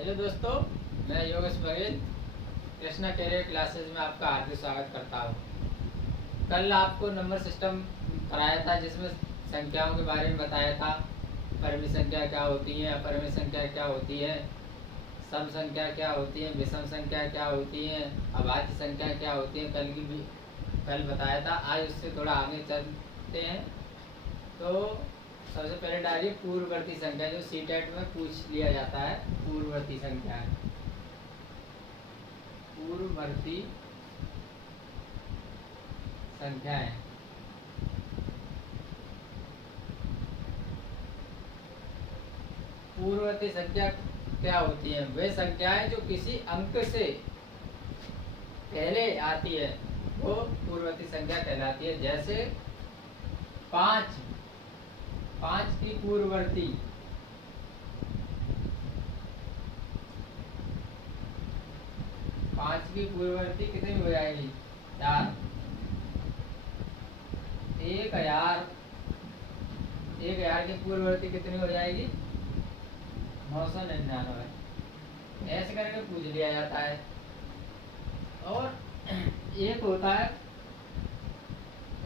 Hello दोस्तों, मैं Yogesh Baghel Krishna career classes में आपका हार्दिक स्वागत करता हूँ। कल आपको नंबर सिस्टम कराया था जिसमें संख्याओं के बारे में बताया था। परिमित संख्या क्या होती है, अपरिमित संख्या क्या होती है, सम संख्या क्या होती है, विषम संख्या क्या होती है, अभाज्य संख्या क्या होती है। कल बताया था। आज उससे थोड़ा आगे चलते हैं। तो सबसे पहले डालिए पूर्ववर्ती संख्या, जो सीटेट में पूछ लिया जाता है। पूर्ववर्ती संख्या है, पूर्ववर्ती संख्या है। पूर्ववर्ती संख्या क्या होती है? वे संख्याएं जो किसी अंक से पहले आती है वो पूर्ववर्ती संख्या कहलाती है। जैसे 5 की पूर्ववर्ती 5 की पूर्ववर्ती कितनी हो जाएगी? 4। 1000 की पूर्ववर्ती कितनी हो जाएगी? 999। ऐसे करके पूछ लिया जाता है। और एक होता है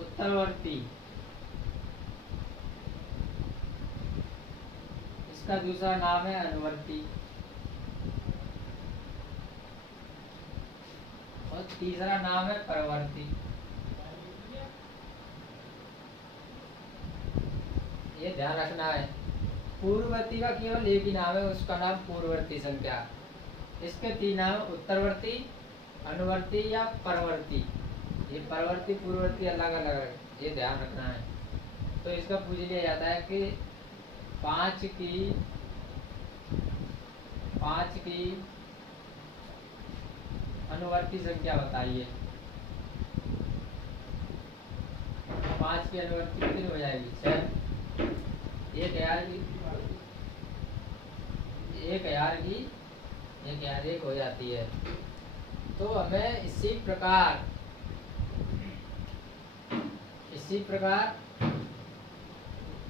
उत्तरवर्ती, इसका दूसरा नाम है अनुवर्ती, और तीसरा नाम है परवर्ती। ये ध्यान रखना है। पूर्ववर्ती का केवल एक ही नाम है, उसका नाम पूर्ववर्ती संख्या। इसके 3 नाम: उत्तरवर्ती, अनुवर्ती या परवर्ती। ये परवर्ती पूर्ववर्ती अलग अलग है, ये ध्यान रखना है। तो इसका पूछ लिया जाता है कि 5 की अनुवर्ती संख्या बताइए। 5 की अनुवर्ती कितनी हो जाएगी? 6। 1001 हो जाती है। तो हमें इसी प्रकार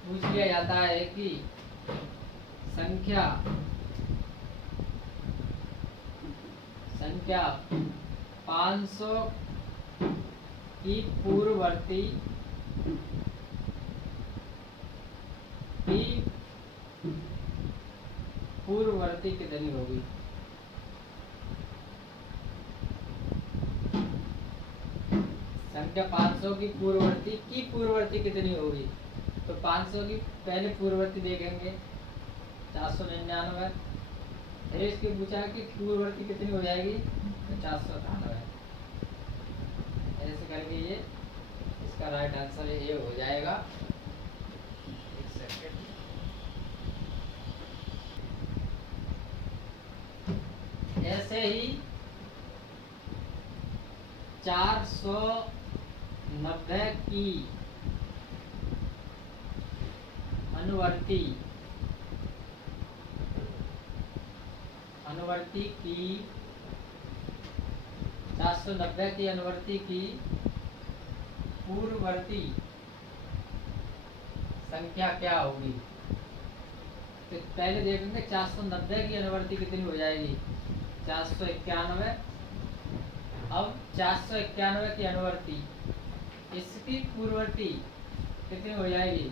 पूछ लिया जाता है कि संख्या 500 की पूर्ववर्ती कितनी होगी? संख्या 500 की पूर्ववर्ती कितनी होगी? तो 500 की पहले पूर्ववर्ती देखेंगे 499। फिर इसके पूछा कि पूर्ववर्ती कितनी हो जाएगी? तो 498। ऐसे करके ये इसका राइट आंसर ये हो जाएगा। एक सेकंड। ऐसे ही 490 की अनुवर्ती की 490 की अनुवर्ती की पूर्ववर्ती संख्या क्या होगी? तो पहले देखेंगे 490 की अनुवर्ती कितनी हो जाएगी? 491। अब 491 की अनुवर्ती, इसकी पूर्ववर्ती कितनी हो जाएगी?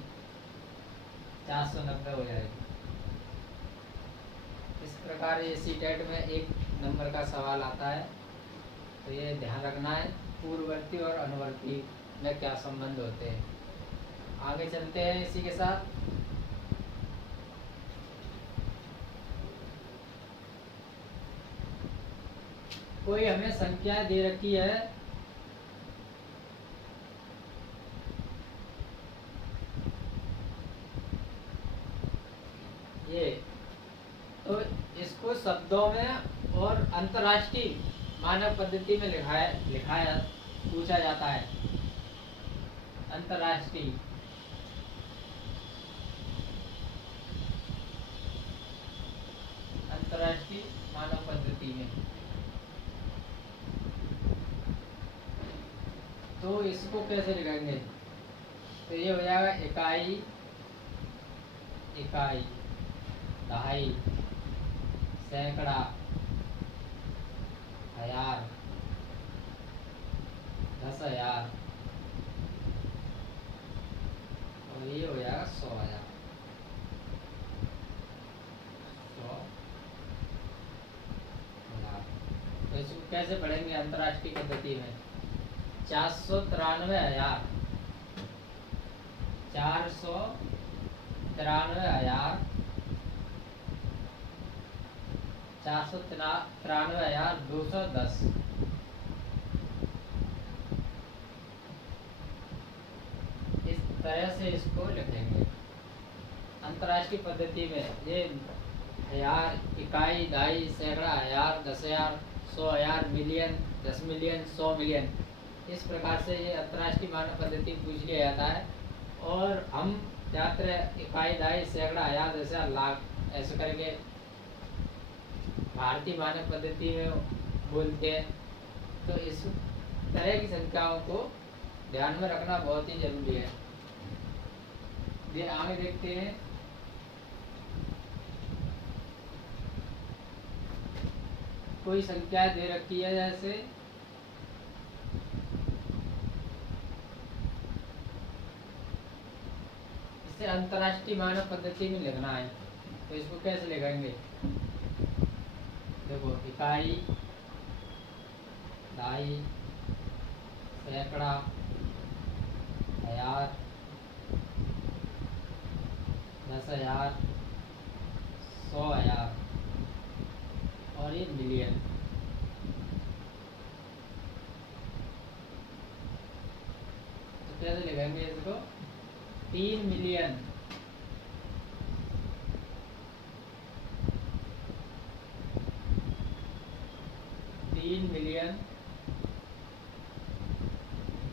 490 हो जाएगी। इस प्रकार ये सीटेट में एक नंबर का सवाल आता है। तो ये ध्यान रखना है पूर्ववर्ती और अनुवर्ती में क्या संबंध होते हैं। आगे चलते हैं इसी के साथ। कोई हमें संख्या दे रखी है, ये तो इसको शब्दों में और अंतर्राष्ट्रीय मानक पद्धति में लिखाया पूछा जाता है। अंतर्राष्ट्रीय मानव पद्धति में। तो इसको कैसे लिखेंगे? तो ये हो जाएगा इकाई, दहाई, सैकड़ा, हजार, 10,000 और ये हो जाएगा 100,000। 100,000 तो इसको कैसे पढ़ेंगे अंतर्राष्ट्रीय पद्धति में? 493,000, 493,000, 493,210। इस तरह से इसको लिखेंगे अंतर्राष्ट्रीय पद्धति में। ये हजार, इकाई, दहाई, सैकड़ा, हजार, 10,000, 100,000, मिलियन, 10 मिलियन, 100 मिलियन, इस प्रकार से ये अंतर्राष्ट्रीय मानक पद्धति पूछ लिया जाता है। और हम ज़्यादातर इकाई, दहाई, सैकड़ा, हजार, 10,000, लाख ऐसे करके भारतीय मानक पद्धति में बोलते हैं। तो इस तरह की संख्याओं को ध्यान में रखना बहुत ही जरूरी है। ये आगे देखते हैं। कोई संख्या दे रखी है, जैसे इसे अंतर्राष्ट्रीय मानक पद्धति में लिखना है, तो इसको कैसे लिखेंगे? देखो, इकाई, दहाई, सैकड़ा, हजार, 10,000, 100,000 और ये मिलियन। तो कैसे लिखेंगे इसको? 3 मिलियन, 3 मिलियन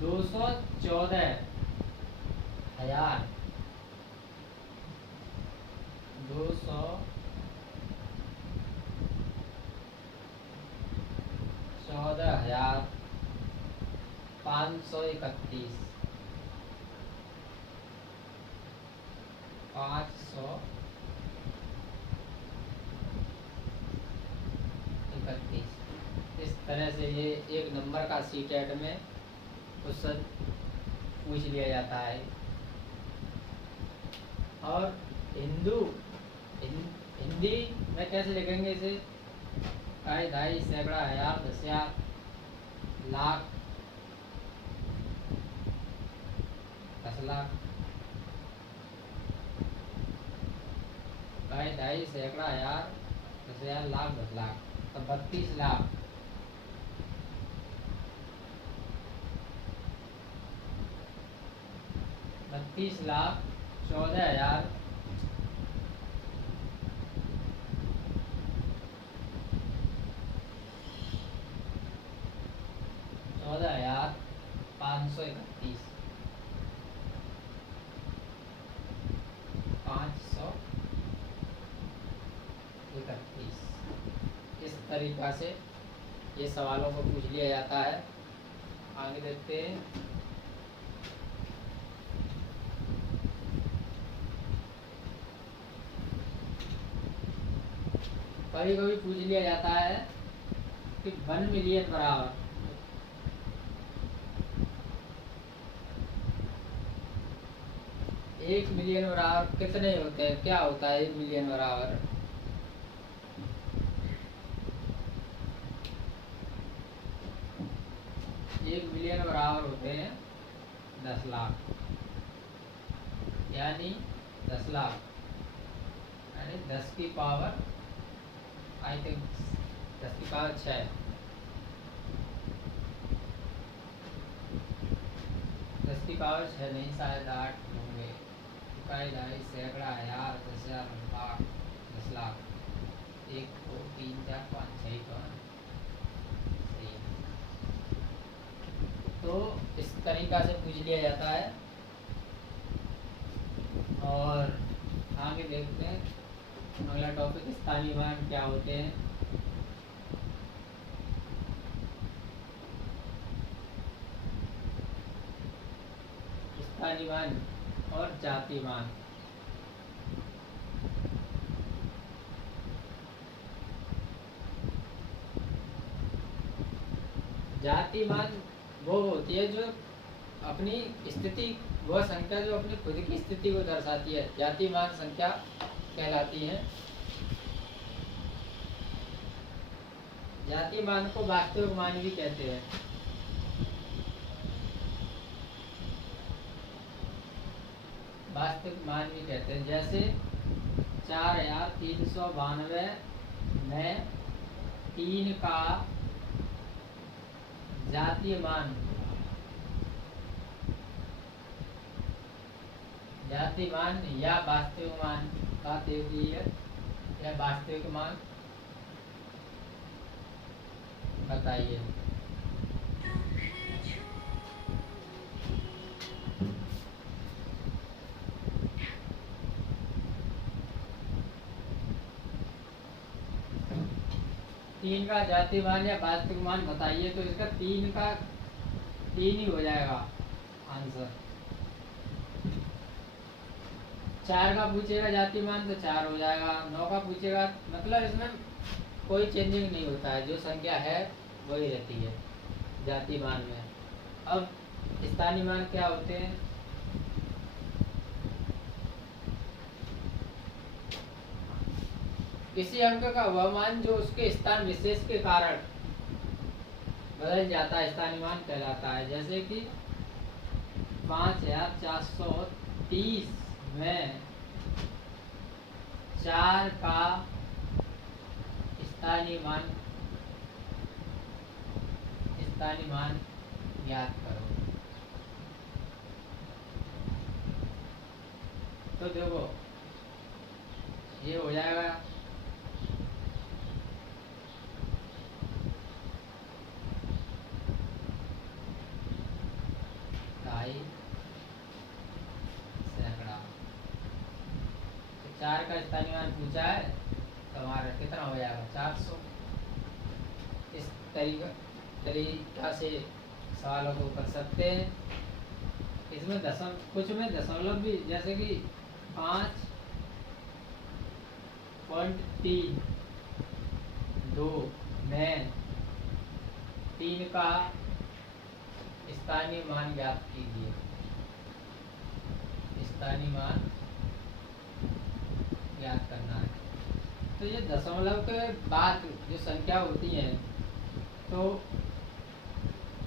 214,000, 214,531, 531। इस तरह से ये एक नंबर का सीटेट में क्वेश्चन पूछ लिया जाता है। और हिंदी में कैसे लिखेंगे इसे? इकाई, दहाई, सैकड़ा, हजार, 10,000, लाख, 10 लाख। इकाई, दहाई, सैकड़ा, हजार, 10,000, लाख, 10 लाख। तो 32 लाख, 14,000, 14,531, 531। इस तरीक़ा से ये सवालों को पूछ लिया जाता है। आगे देखते हैं। कभी कभी पूछ लिया जाता है कि 1 मिलियन बराबर 1 मिलियन बराबर कितने होते हैं? क्या होता है 1 मिलियन बराबर? 1 मिलियन बराबर होते हैं 10 लाख, यानी 10 लाख यानी 10 की पावर, आई थिंक 10 की पावर 6, 10 की पावर 6 नहीं, शायद 8 होंगे। इकाई, दहाई, सैकड़ा, हजार, 10,000, लाख, 10 लाख, 1 2 3 4 5 6 सही है। तो इस तरीक़ा से पूछ लिया जाता है। और आगे देखते हैं अगला टॉपिक, स्थानीय मान क्या होते हैं। स्थानीय मान और जातीय मान। जातिमान वो होती है जो अपनी स्थिति, वह संख्या जो अपनी खुद की स्थिति को दर्शाती है, जातिमान संख्या कहलाती है। जातिमान को वास्तविक मान भी कहते हैं। वास्तविक मान भी कहते हैं, जैसे 4392 में 3 का जातीय मान, जातीय मान या वास्तविक मान का देती है, या वास्तविक मान बताइए। तीन का जातीय मान या वास्तविक मान बताइए, तो इसका 3 ही हो जाएगा आंसर। 4 का पूछेगा जातीय मान तो 4 हो जाएगा। 9 का पूछेगा, मतलब इसमें कोई चेंजिंग नहीं होता है, जो संख्या है वही रहती है जातीय मान में। अब स्थानीय मान क्या होते हैं? किसी अंक का वह मान जो उसके स्थान विशेष के कारण बदल जाता है, स्थानीय मान कहलाता है। जैसे कि 5430 में 4 का स्थानीय मान ज्ञात करो। तो देखो ये हो जाएगा 2.5 सैकड़ा। 4 का स्थानीय मान पूछा है तो हमारा कितना हो जाएगा? 400। इस तरीका से सवालों को कर सकते हैं। इसमें कुछ में दशमलव भी, जैसे कि 5.32 में 3 का स्थानीय मान ज्ञात कीजिए। स्थानीय मान ज्ञात करना है। तो ये दशमलव के बाद जो संख्या होती है, तो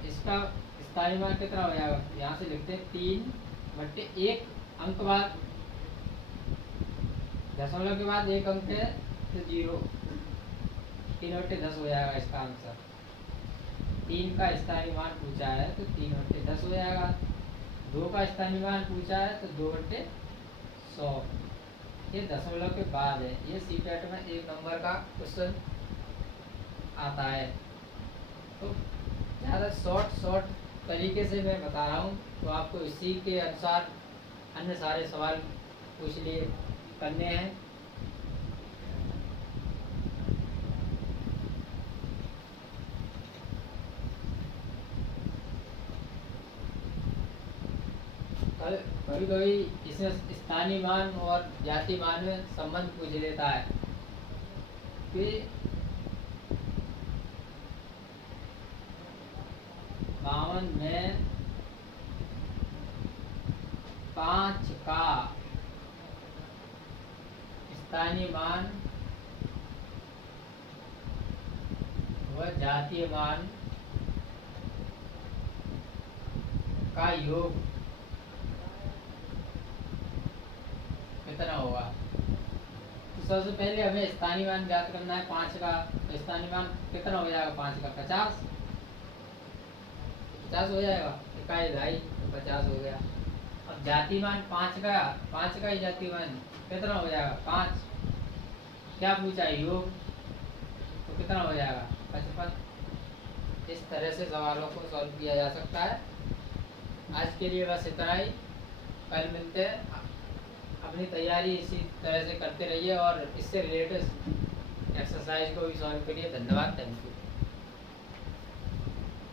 इसका स्थानीय मान कितना हो जाएगा? यहाँ से लिखते हैं 3/1 अंक बाद, दशमलव के बाद 1 अंक है तो 0, 3/10 हो जाएगा इसका आंसर। 3 का स्थानीय मान पूछा है तो 3/10 हो जाएगा। 2 का स्थानीय मान पूछा है तो 2/100। ये दशमलव के बाद है। ये सीटेट में 1 नंबर का क्वेश्चन आता है। तो ज़्यादा शॉर्ट तरीके से मैं बता रहा हूँ, तो आपको इसी के अनुसार अन्य सारे सवाल पूछ लिए करने हैं। कभी कभी इसमें स्थानीय मान और जातीय मान में संबंध पूछ लेता है कि 52 में 5 का स्थानीय मान व जातीय मान का योग कितना होगा। तो सबसे पहले हमें स्थानीय मान ज्ञात करना है। 5 का स्थानीय मान कितना हो जाएगा? 5 का 50 हो जाएगा। 2.5 तो 50 हो गया। अब जातीय मान 5 का ही जातीय मान कितना हो जाएगा? 5। क्या पूछा है? योग, तो कितना हो जाएगा? 55। इस तरह से सवालों को सॉल्व किया जा सकता है। आज के लिए बस इतना ही। कल मिलते हैं। अपनी तैयारी इसी तरह से करते रहिए और इससे रिलेटेड एक्सरसाइज को भी सॉल्व करिए। धन्यवाद। Thank you.